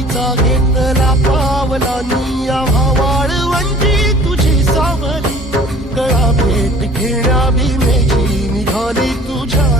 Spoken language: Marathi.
वारीचा घेतला पावलानी आम्हा वाळवंटी तुझी सावली. गळा भेट घेण्या भीमेची निघाली तुझ्या